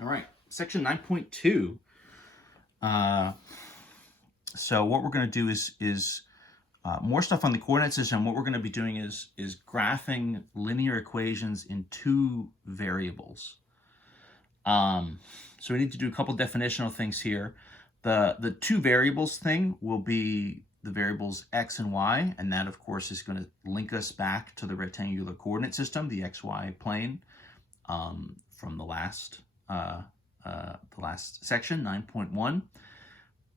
All right, section 9.2. So what we're going to do is more stuff on the coordinate system. What we're going to be doing is graphing linear equations in two variables. So we need to do a couple definitional things here. The two variables thing will be the variables x and y, and that of course is going to link us back to the rectangular coordinate system, the xy plane, from the last section, 9.1.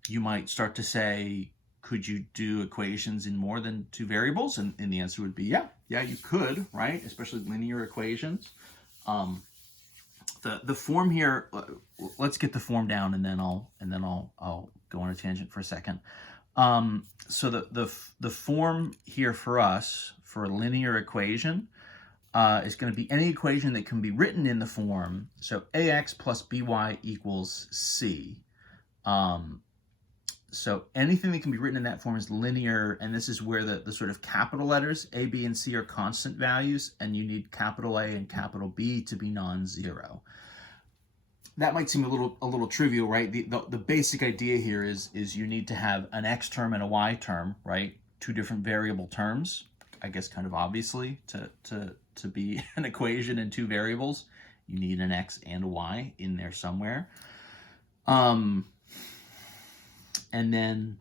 You might start to say, could you do equations in more than two variables? And the answer would be yeah, you could, right? Especially linear equations. The form here, let's get the form down, and then I'll go on a tangent for a second. So the form here for us for a linear equation is going to be any equation that can be written in the form. So ax plus by equals c. So anything that can be written in that form is linear, and this is where the sort of capital letters A, B, and C are constant values, and you need capital A and capital B to be non-zero. That might seem a little trivial, right? The basic idea here is you need to have an x term and a y term, right? Two different variable terms. I guess kind of obviously to be an equation in two variables, you need an x and a y in there somewhere. And then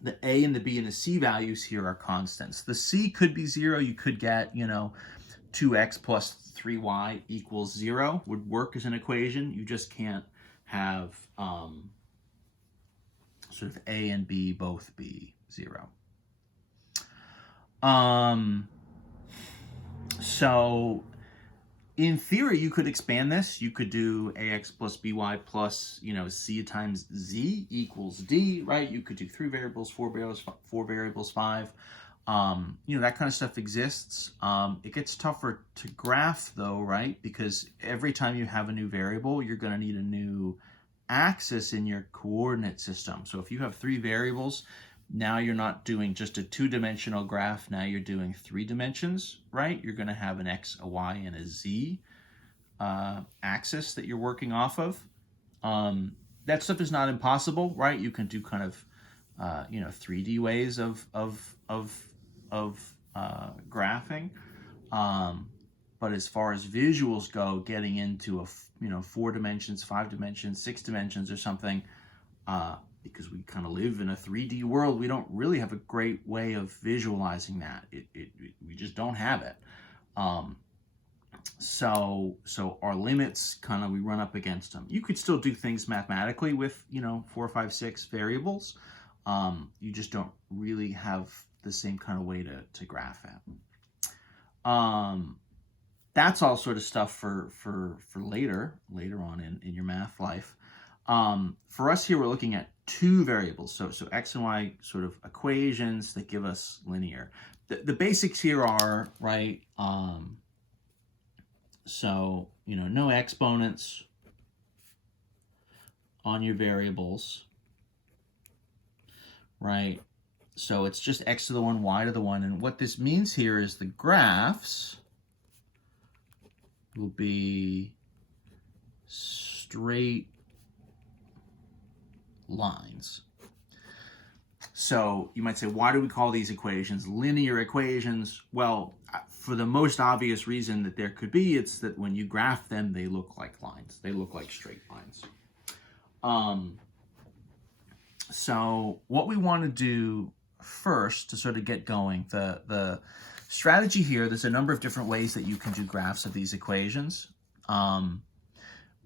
the a and the b and the c values here are constants. The c could be 0. You could get, 2x plus 3y equals 0 would work as an equation. You just can't have sort of a and b both be 0. So in theory, you could expand this. You could do ax plus by plus, c times z equals d, right? You could do 3 variables, 4 variables, 5. That kind of stuff exists. It gets tougher to graph, though, right? Because every time you have a new variable, you're going to need a new axis in your coordinate system. So if you have 3 variables, now you're not doing just a 2-dimensional graph. Now you're doing 3 dimensions, right? You're going to have an x, a y, and a z axis that you're working off of. That stuff is not impossible, right? You can do kind of 3D ways of graphing. But as far as visuals go, getting into 4 dimensions, 5 dimensions, 6 dimensions or something, because we kind of live in a 3D world, we don't really have a great way of visualizing that. We just don't have it. So our limits, kind of, we run up against them. You could still do things mathematically with 4, 5, 6 variables. You just don't really have the same kind of way to graph it. That's all sort of stuff for later on in your math life. For us here, we're looking at 2 variables. So x and y sort of equations that give us linear. The basics here are, right, so, no exponents on your variables, right? So it's just x to the 1, y to the 1. And what this means here is the graphs will be straight lines. So you might say, why do we call these equations linear equations? Well, for the most obvious reason that there could be, it's that when you graph them, they look like lines. They look like straight lines. So what we want to do first to sort of get going, the strategy here, there's a number of different ways that you can do graphs of these equations.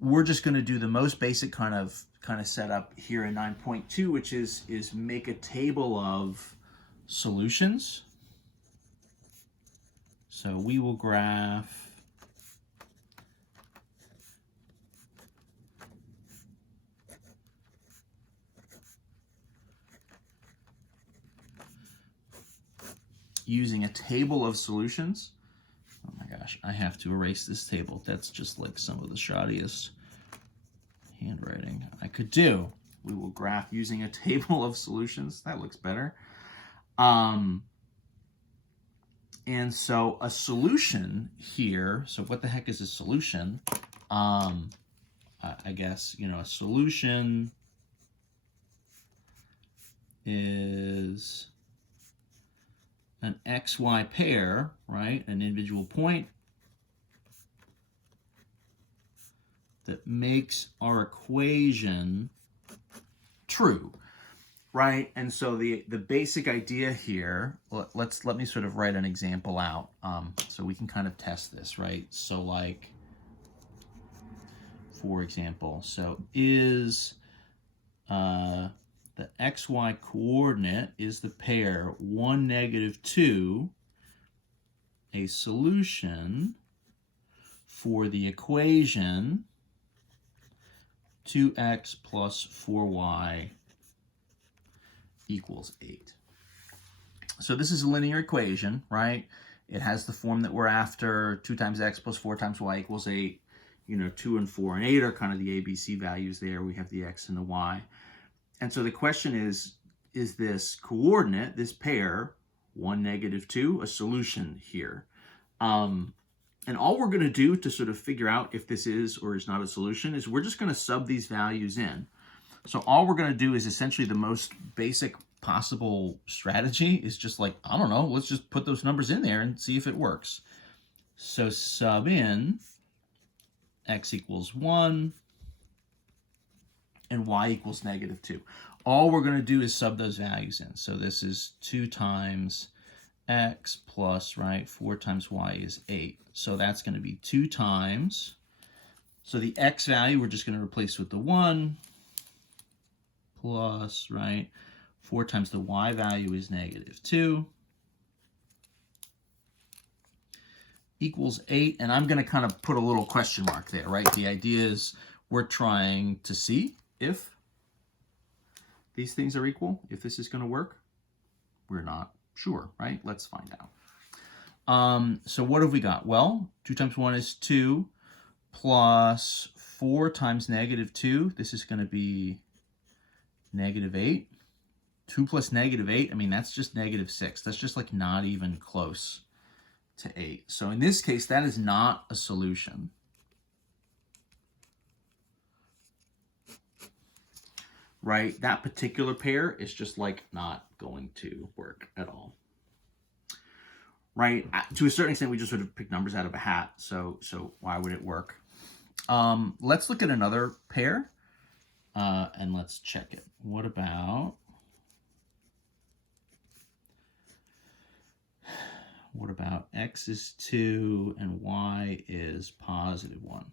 We're just going to do the most basic kind of setup here in 9.2, which is make a table of solutions. So we will graph using a table of solutions. Oh my gosh, I have to erase this table. That's just like some of the shoddiest handwriting I could do. We will graph using a table of solutions. That looks better. And so a solution here, so what the heck is a solution? I guess, a solution is an XY pair, right? An individual point that makes our equation true, right? And so the basic idea here, let me sort of write an example out, so we can kind of test this, right? So like, for example, so is the XY coordinate is the pair 1, -2, a solution for the equation 2x plus 4y equals 8. So this is a linear equation, right? It has the form that we're after. 2 times x plus 4 times y equals 8. 2 and 4 and 8 are kind of the ABC values there. We have the x and the y. And so the question is this coordinate, this pair, 1, -2, a solution here? And all we're going to do to sort of figure out if this is or is not a solution is we're just going to sub these values in. So all we're going to do is essentially the most basic possible strategy is just like, I don't know, let's just put those numbers in there and see if it works. So sub in x equals 1 and y equals -2. All we're going to do is sub those values in. So this is 2 times x plus, right, 4 times y is 8. So that's going to be 2 times. So the x value we're just going to replace with the 1 plus, right, 4 times the y value is -2 equals 8. And I'm going to kind of put a little question mark there, right? The idea is we're trying to see if these things are equal, if this is going to work. We're not sure, right? Let's find out. So what have we got? Well, 2 times 1 is 2 plus 4 times -2. This is going to be -8. 2 plus -8, I mean, that's just -6. That's just like not even close to 8. So in this case, that is not a solution. Right? That particular pair is just like not going to work at all. Right? To a certain extent, we just sort of pick numbers out of a hat. So why would it work? Let's look at another pair and let's check it. What about x is 2 and y is +1?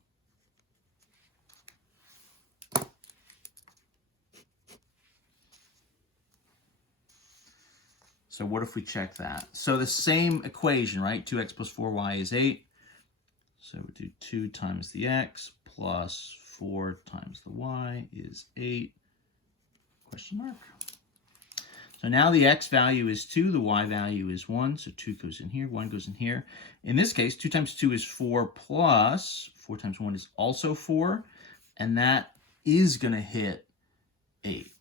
So what if we check that? So the same equation, right? 2x plus 4y is 8. So we do 2 times the x plus 4 times the y is 8, question mark. So now the x value is 2, the y value is 1. So 2 goes in here, 1 goes in here. In this case, 2 times 2 is 4 plus 4 times 1 is also 4. And that is going to hit 8.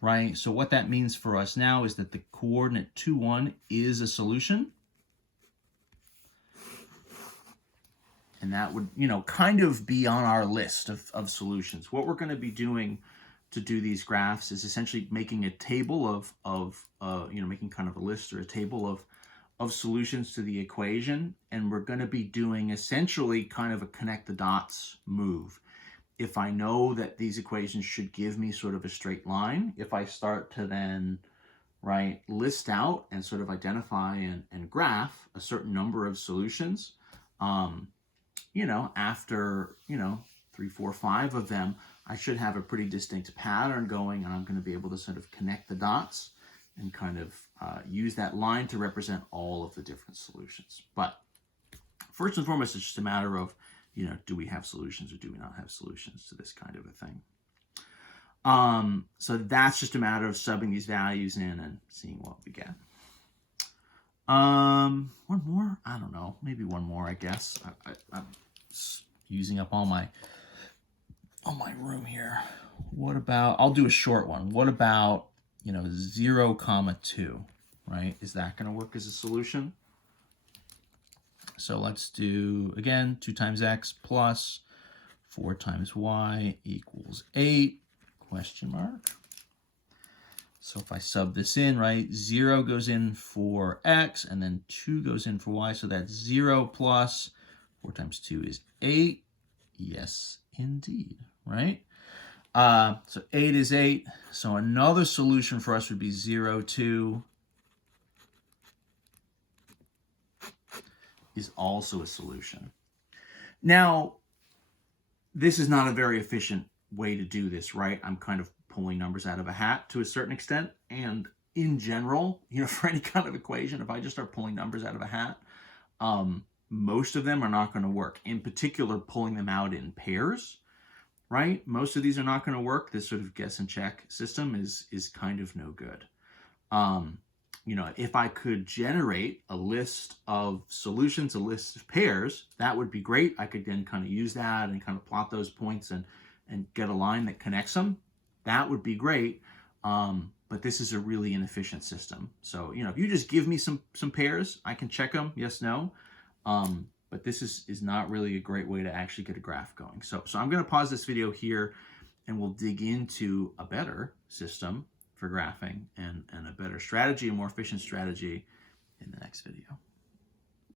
Right? So what that means for us now is that the coordinate 2, 1 is a solution. And that would, kind of be on our list of solutions. What we're going to be doing to do these graphs is essentially making a table of making kind of a list or a table of solutions to the equation. And we're going to be doing essentially kind of a connect the dots move. If I know that these equations should give me sort of a straight line, if I start to then, right, list out and sort of identify and graph a certain number of solutions, after, 3, 4, 5 of them, I should have a pretty distinct pattern going, and I'm going to be able to sort of connect the dots and kind of use that line to represent all of the different solutions. But first and foremost, it's just a matter of, do we have solutions or do we not have solutions to this kind of a thing? So that's just a matter of subbing these values in and seeing what we get. One more? I don't know. Maybe one more, I guess. I'm using up all my room here. What about, I'll do a short one. What about, 0, 2, right? Is that going to work as a solution? So let's do, again, 2 times x plus 4 times y equals 8, question mark. So if I sub this in, right, 0 goes in for x, and then 2 goes in for y, so that's 0 plus 4 times 2 is 8. Yes, indeed, right? So 8 is 8. So another solution for us would be 0, 2 is also a solution. Now, this is not a very efficient way to do this, right? I'm kind of pulling numbers out of a hat to a certain extent. And in general, for any kind of equation, if I just start pulling numbers out of a hat, most of them are not going to work. In particular, pulling them out in pairs, right? Most of these are not going to work. This sort of guess and check system is kind of no good. If I could generate a list of solutions, a list of pairs, that would be great. I could then kind of use that and kind of plot those points and get a line that connects them. That would be great. But this is a really inefficient system. So, if you just give me some pairs, I can check them, yes, no. But this is not really a great way to actually get a graph going. So I'm going to pause this video here, and we'll dig into a better system for graphing and a better strategy, a more efficient strategy in the next video.